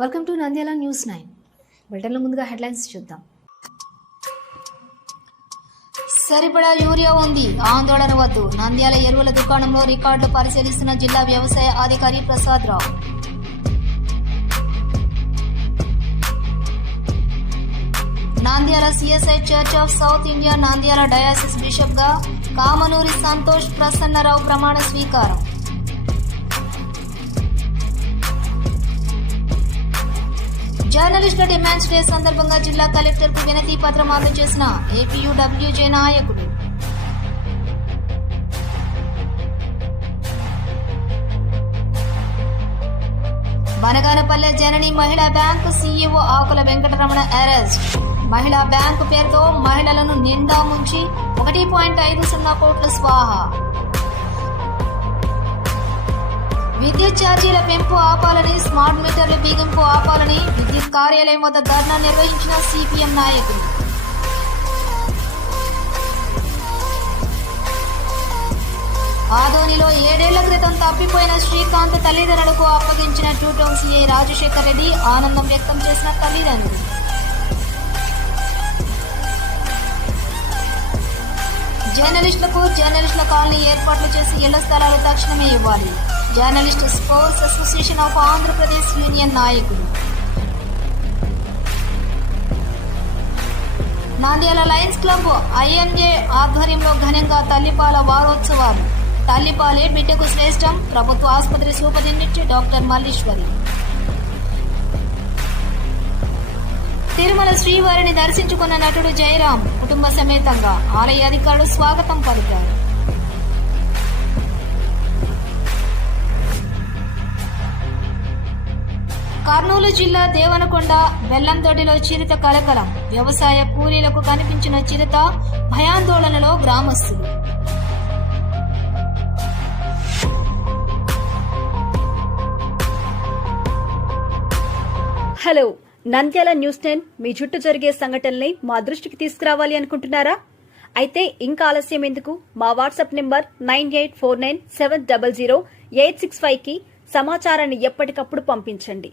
Welcome to Nandyal news nine బ్రిటన్లో ముందుగా headlines చూద్దాం. సరిపడా యూరియా ఉంది. ఆందోళన వద్దు. నంద్యాల ఎరువుల దుకాణంలో రికార్డులు పరిశీలిస్తున్న జిల్లా వ్యవసాయ అధికారి Prasad Rao. Nandyal CSI church of south India Nandyal diocese బిషప్గా Kamanuri Santosh Prasannarao ప్రమాణ స్వీకారం. జర్నలిస్టుల డిమాండ్స్ డే సందర్భంగా జిల్లా కలెక్టర్కు వినతి పత్రం అందజేసిన ఏపీయూడబ్ల్యూజే నాయకుడు. బనగానపల్లె జనని మహిళా bank CEO Akula Venkataramana arrest. మహిళా బ్యాంకు పేరుతో మహిళలను నిండా ముంచి ఒకటి పాయింట్ ఐదు సున్నా కోట్ల స్వాహ. విద్యుత్ ఛార్జీల పెంపు ఆపాలని అధికారులు మీటర్ల ఆపాలని విద్యుత్ కార్యాలయం వద్ద ధర్నా నిర్వహించిన సిపిఎం నాయకులు. ఆదోనిలో ఏడేళ్ళ క్రితం తప్పిపోయిన శ్రీకాంత్ తల్లిదండ్రులకు అప్పగించిన two town CI Rajasekhar Reddy ఆనందం వ్యక్తం చేసిన తల్లిదండ్రులు. జర్నలిస్టులకు జర్నలిస్టుల కాలనీ ఏర్పాట్లు చేసి ఇళ్ళ స్థలాలు తక్షణమే ఇవ్వాలి. Journalist sports association of Andhra Pradesh union నాయకుడు నాంద్యాల లయన్స్ క్లబ్ ఐఎంజే ఆధ్వర్యంలో ఘనంగా తల్లిపాల వారోత్సవాలు. తల్లిపాలే బిడ్డకు శ్రేష్టం. ప్రభుత్వ ఆసుపత్రి సూపరింటెండెంట్ డాక్టర్ మల్లీశ్వరి. తిరుమల శ్రీవారిని దర్శించుకున్న నటుడు జయరాం కుటుంబ సమేతంగా ఆలయ అధికారులు స్వాగతం పలికారు. కర్నూలు జిల్లా దేవనకొండ బెల్లంతోటిలో చిరుత కలకలం. వ్యవసాయ కూలీలకు కనిపించిన చిరుత భయాందోళనలో గ్రామస్తులు. హలో నంద్యాల న్యూస్ టెన్ మీ చుట్టూ జరిగే సంఘటనల్ని మా దృష్టికి తీసుకురావాలి అనుకుంటున్నారా? అయితే ఇంకా ఆలస్యం ఎందుకు? మా WhatsApp number nine eight four nine seven double zero eight six ఫైవ్కి సమాచారాన్ని ఎప్పటికప్పుడు పంపించండి.